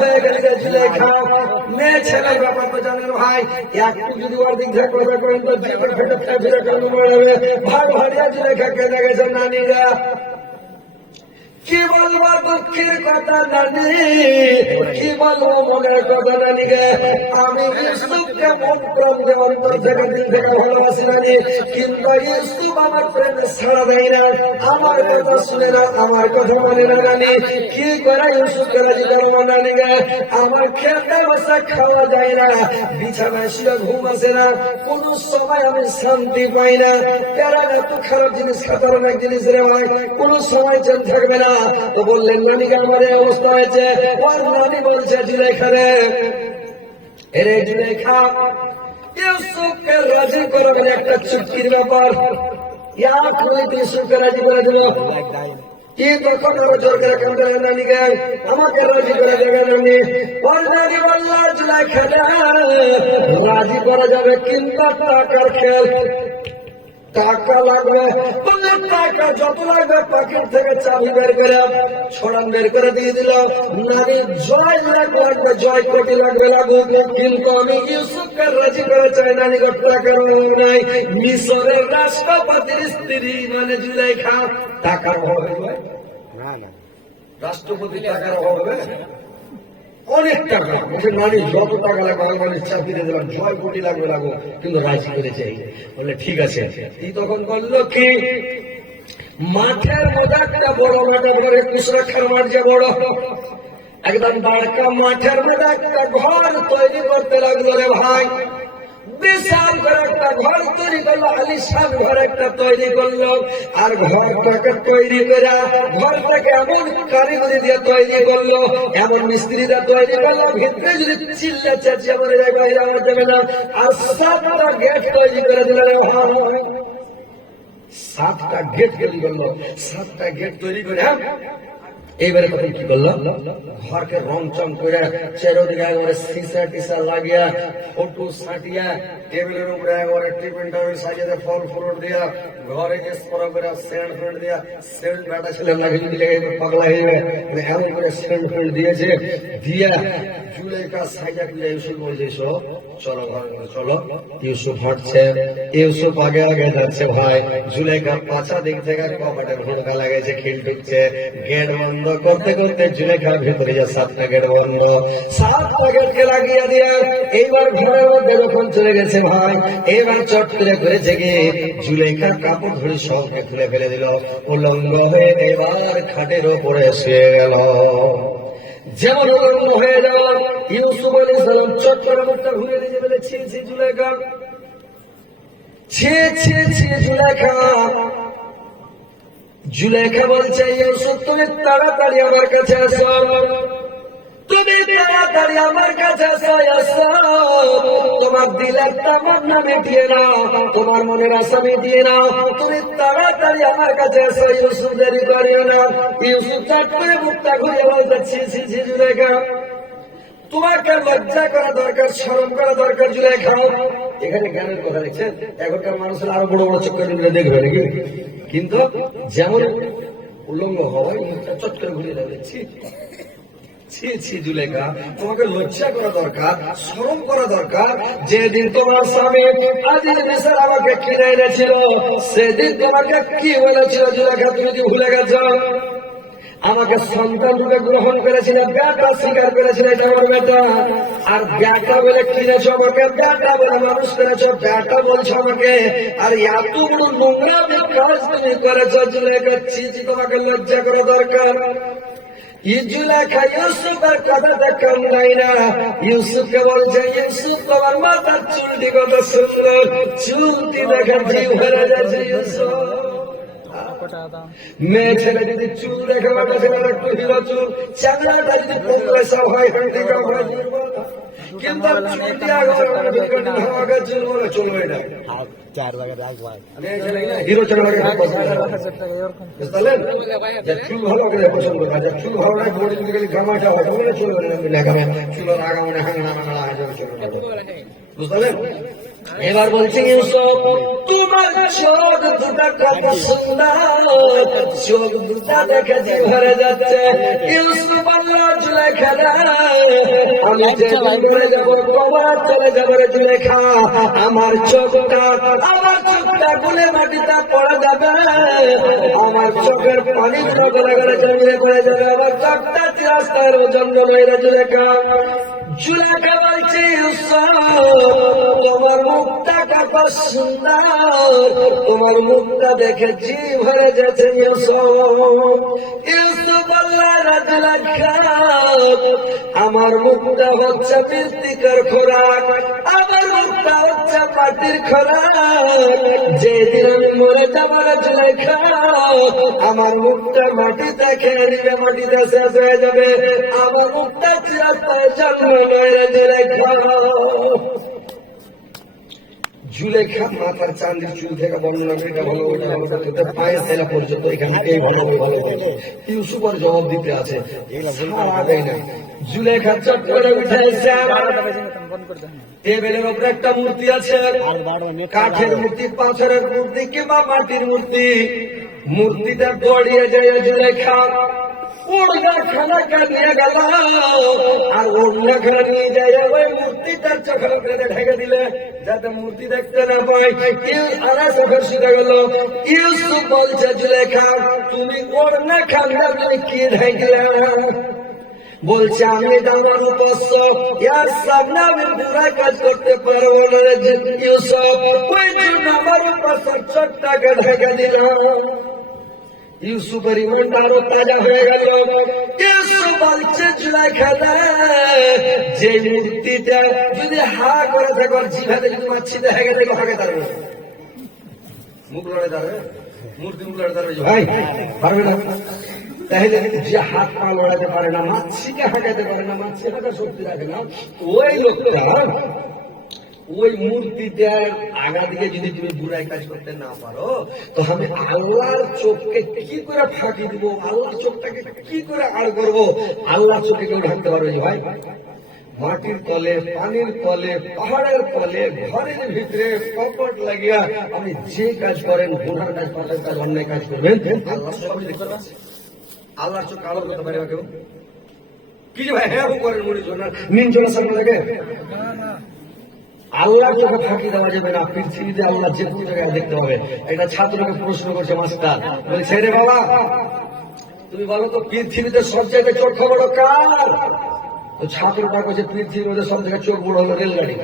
হয়ে গেলে জুলেখা মেয়ে ছেলে ব্যাপার তো জানেন ভাই, একটু যদি ওর দিক থেকে কথা করেন তো জীবন ফেটে ফেটে কেন মরে ভাগ হারিয়া জুলেখা কেঁদে গেছে নানিরা। কি বলবার দুঃখের কথা নানি, কি বলবো মনের কথা নানি গে, আমি ইউসুফকে মন প্রাণ দিয়ে অন্তর থেকে দিল থেকে ভালোবাসি নানি, কিন্তু ইউসুফ আমার প্রেমে ছাড়া দেয় না, আমার কথা শুনে না, আমার কথা মানে না নানি। কি করে ইউসুফকে রাজি করবো নানি গে, আমার খেতে বসে খাওয়া যায় না, বিছানায় শুয়ে ঘুম আসে না, কোন সময় আমি শান্তি পাই না। প্যারা এত খারাপ জিনিস খাতারনাক জিনিস রে ভাই, কোন সময় চেন থাকবে না। তো বললেন নানিকে আমার এই অবস্থা হয়েছে। ওর নানি বলছে জুলেখা রে, এরে জুলেখা ইউসুফকে রাজি করবেন একটা চুটকির ব্যাপার, ইউসুফকে রাজি করে দিল। কি তখন আরো জোর করে কান্দে নানিকে, আমাকে রাজি করে দেবে নানি। ওর নানি বলল জুলেখা রাজি করা যাবে কিন্তু টাকার খেল, টাকা লাগবে। বললে টাকা যত লাগবে পকেট থেকে চাবি বের করে ছড়ান বের করে দিয়ে দিল। নারী জয় লাগবে, জয় কোটি লাগবে লাগুক, কিন্তু আমি ইউসুফকে রাজি করে চাই নানি টাকার অভাব নাই। মিশরের রাষ্ট্রপতির স্ত্রী মানে জুলেখা, টাকার অভাব হবে না, রাষ্ট্রপতি টাকার অভাব হবে অনেক টাকা। নারী যত টাকা লাগবে মানে চাকরি দিয়ে দেবেন, জয় কোটি লাগবে লাগো, কিন্তু রাজি করে চাই। বললে ঠিক আছে। এই তখন বললো কি, মাঠের মধ্যে একটা বড় মাঠের ঘরে কুশরাখার মাঠ যে বড়, একদম বাড়কা মাঠের মধ্যে একটা ঘর তৈরি করতে লাগলো রে ভাই। বিশাল করে একটা ঘর তৈরি করলো, আলিশান ঘর একটা তৈরি করলো। আর ঘরটাকে তৈরি করে ঘরটাকে এমন কারিগরি দিয়ে তৈরি করলো, এমন মিস্ত্রি দিয়ে তৈরি করলো, ভিতরে যদি চিল্লা চেঁচিয়ে মরে যায় বাইরে আমার যাবে না। আর 7টা গেট তৈরি করে দিল, 7টা গেট তৈরি করলো। 7টা গেট তৈরি করে এইবারে তখন কি করলো, ঘরকে রং চং করে চারোদিকে একবারে সিসা টিসা লাগিয়া, ফটো সাটিয়া, টেবিলের উপরে একবারে টিফিন টাইম সাজিয়ে ফল ফ্রুট দিয়া, ঘরে গ্যাস করা করে সেন্ট ফ্রেন্ড দিয়া, সেন্ট বেটা ছেলে লাগিয়ে দিলে পাগলা হয়ে যাবে, এমন করে সেন্ট ফ্রেন্ড দিয়েছে। দিয়া জুলেখা সাইজা খুলে ইউসুফ বলছে চলো ঘর চলো। ইউসুফ হাঁটছে, ইউসুফ আগে আগে যাচ্ছে ভাই। জুলেখা পাছা দিক থেকে কপাটের ঘুমকা লাগাইছে, খিল ঢুকছে, গেট বন্ধ করতে করতে জুলেখার ভিতরে যে 7টা গেট বন্ধ, 7টা গেটকে লাগিয়ে দিয়ে এইবার ঘরের মধ্যে যখন চলে গেছে ভাই, এবার চট করে করেছে কি, জুলেখার কাপড় ধরে সবকে খুলে ফেলে দিল, উলঙ্গ হয়ে এবার খাটের ওপরে শুয়ে গেল। যেমন উলঙ্গ হয়ে যাওয়া ইউসুফ আলাইহিস সালাম চট করে মুখটা ঘুরে দিয়ে বলে ছি ছি জুলেখা, ছি ছি ছি জুলেখা। জুলেখা বলছে ইউসুফ তুমি তাড়াতাড়ি আমার কাছে আসো, তুমি তাড়াতাড়ি আমার কাছে আসো, তোমার দিলের তামান্না মিটিয়ে নাও, তোমার মনের আশা মিটিয়ে নাও, তুমি তাড়াতাড়ি আমার কাছে আসো। ইউসুফ দেরি করিও না। ইউসুফ চট করে মুখটা ঘুরে বলতে ছি ছি ছি জুলেখা, তোমাকে লজ্জা করা দরকার, শরম করা দরকার জুলেখা। এখানে জ্ঞানের কথা দেখছেন, এখনকার মানুষের আরো বড় বড় চক্কর দেখবে নাকি, কিন্তু যেমন উলঙ্গ হওয়াই চট করে ঘুরে যাবে। ছি ছি জুলেখা, তোমাকে লজ্জা করা দরকার, শরম করা দরকার। যেদিন তোমার স্বামী আজিজ মিশর আমাকে কিনে এনেছিল, সেদিন তোমাকে কি বলেছিল জুলেখা, তুমি কি ভুলে গেছ? আমাকে সন্তান রূপে গ্রহণ করেছিল, বেটা স্বীকার করেছিল এটা আমার বেটা, আর বেটা বলে কিনেছ আমাকে, বেটা বলে মানুষ করেছ, বেটা বলছো আমাকে, আর এত বড় নোংরা কাজ তুমি করেছ জুলেখা, ছি ছি, তোমাকে লজ্জা করা দরকার। জুলেখা ইউসুফের কথাটা কম নাই না, ইউসুফকে বলছে ইউসুফ তোমার মাথার চুলটি কত সুন্দর, চুলটি দেখা জীব ভরে যাচ্ছে ইউসুফ। মেয়ে ছেলে যদি চুল দেখে বাটা ছেলেটা একটু হিরো চুল, চ্যাংড়াটা যদি পয়সা হয় হ্যান্ডিকা হয়, কিন্তু আমাকে চুল বলে চলবে না। হিরো ছেলেটাকে চুল ভালো করে পছন্দ করে, চুল ভালো লাগে বডি যদি গেলে গামাটা হয় চলবে না, চুলের আগামনে চুলের আগামনে হাঙ্গা চলবে, বুঝলেন? এবার বলছি ইউসুফ, তোমার চোখ দুটা কত সুন্দর, চোখ দুটা দেখে যে ভরে যাচ্ছে। ইউসুফ আল্লাহ জুলেখা, আমি যেদিন মরে যাবো কবর চলে যাবো রে জুলেখা, আমার চোখটা গুলে মাটিতে পড়ে যাবে, আমার চোখের পানি গুলো গলে গলে জমিয়ে পড়ে যাবে, আমার চোখটা চিরাস্তার জন্ম মেয়েরা জুলেখা। জুলেখা বলছে ইউসুফ, তোমার মুখটা কত সুন্দর, তোমার মুখটা দেখে জি ভরে যাচ্ছে। ইউসুফ আল্লাহ জুলেখা, আমার মুখটা হচ্ছে মৃত্তিকার খোরাক, আমার মুখটা হচ্ছে মাটির খোরাক, যেদিন আমি মরে যাবো রে জুলেখা, আমার মুখটা মাটিতে খেয়ে নিবে, মাটিতে শেষ হয়ে যাবে, আমার মুখটা চিরাস্তায় জন্ম নয় রে জুলেখা। জুলেখা মাথার চাঁদের চুল থেকে বর্ণনা এটা ভালো, ওইটা ভালো, পায়ে সেলা পর্যন্ত এখানকেই ভালো ভালো। ইউসুফ আর জবাব দিতে আছে, জুলেখা চট করে উঠে এসে টেবিলের উপরে একটা মূর্তি আছে, কাঠের মূর্তি, পাথরের মূর্তি কিংবা মাটির মূর্তি, মূর্তিটা গড়িয়ে যায় জুলেখা, ওড়না খানা নিয়ে গেল আর ওড়না খানা নিয়ে যায় ওই মূর্তিটার চোখের উপরে ঢেকে দিলে যাতে মূর্তি দেখতে না পায়। আর চোখের শুধু গেল। ইউসুফ বলছে জুলেখা, তুমি ওড়না খানা তুমি কি ঢেকলে? বলছে আমি আমার উপাস্য, ইয়ার সামনে আমি পুরা কাজ করতে পারবো না ইউসুফ, ওই জন্য আমার উপাস্যর চোখটাকে ঢেকে দিলাম। ইউসুফের ইমানটা আরো তাজা হয়ে গেল। ইউসুফ বলছে জুলেখা, যে মূর্তিটা যদি হা করে থাকো, জিভাতে যদি মাছি দেখে দেখো, হাকে দাঁড়াবে, মুখ লড়ে দাঁড়াবে, মূর্তি মুখ লড়ে দাঁড়াবে, ভাই পারবে না। তাহলে যে হাত পা লড়াতে পারে না, মাছিকে হাঁকাতে পারে না, মাছি হাঁকার শক্তি রাখে না, ওই লোকটা ওই মূর্তিটার আগা দিকে যদি তুমি বুড়াই কাজ করতে না পারো, তো আমি আল্লাহর চোখকে কি করে ফাঁকি দিব, আল্লাহর চোখটাকে কি করে আড় করবো, আল্লাহর চোখে কেউ ঢাকতে পারবে ভাই? মাটির তলে, পানির তলে, পাহাড়ের তলে, ঘরের ভিতরে কপট লাগিয়া আপনি যে কাজ করেন, গুনার কাজ, পাপের কাজ, অন্যায় কাজ করবেন, আল্লাহ সবই দেখতে পাচ্ছে। আল্লাহর চোখ আলো করতে পারে কেউ? কি যে ভাই হ্যাঁ করেন মনে জন্য নিন চলে সামনে থেকে আল্লাহ চোখে ফাঁকি দেওয়া যাবে না। পৃথিবীতে আল্লাহ যে কোনো জায়গায় দেখতে হবে। একটা ছাত্রকে প্রশ্ন করছে মাস্টার, বলছে রে বাবা তুমি বলো তো পৃথিবীতে সব জায়গায় চোখ বড় কার? তো ছাত্রটা বলছে পৃথিবীর মধ্যে সব জায়গায় চোখ বড় হলো রেলগাড়ি।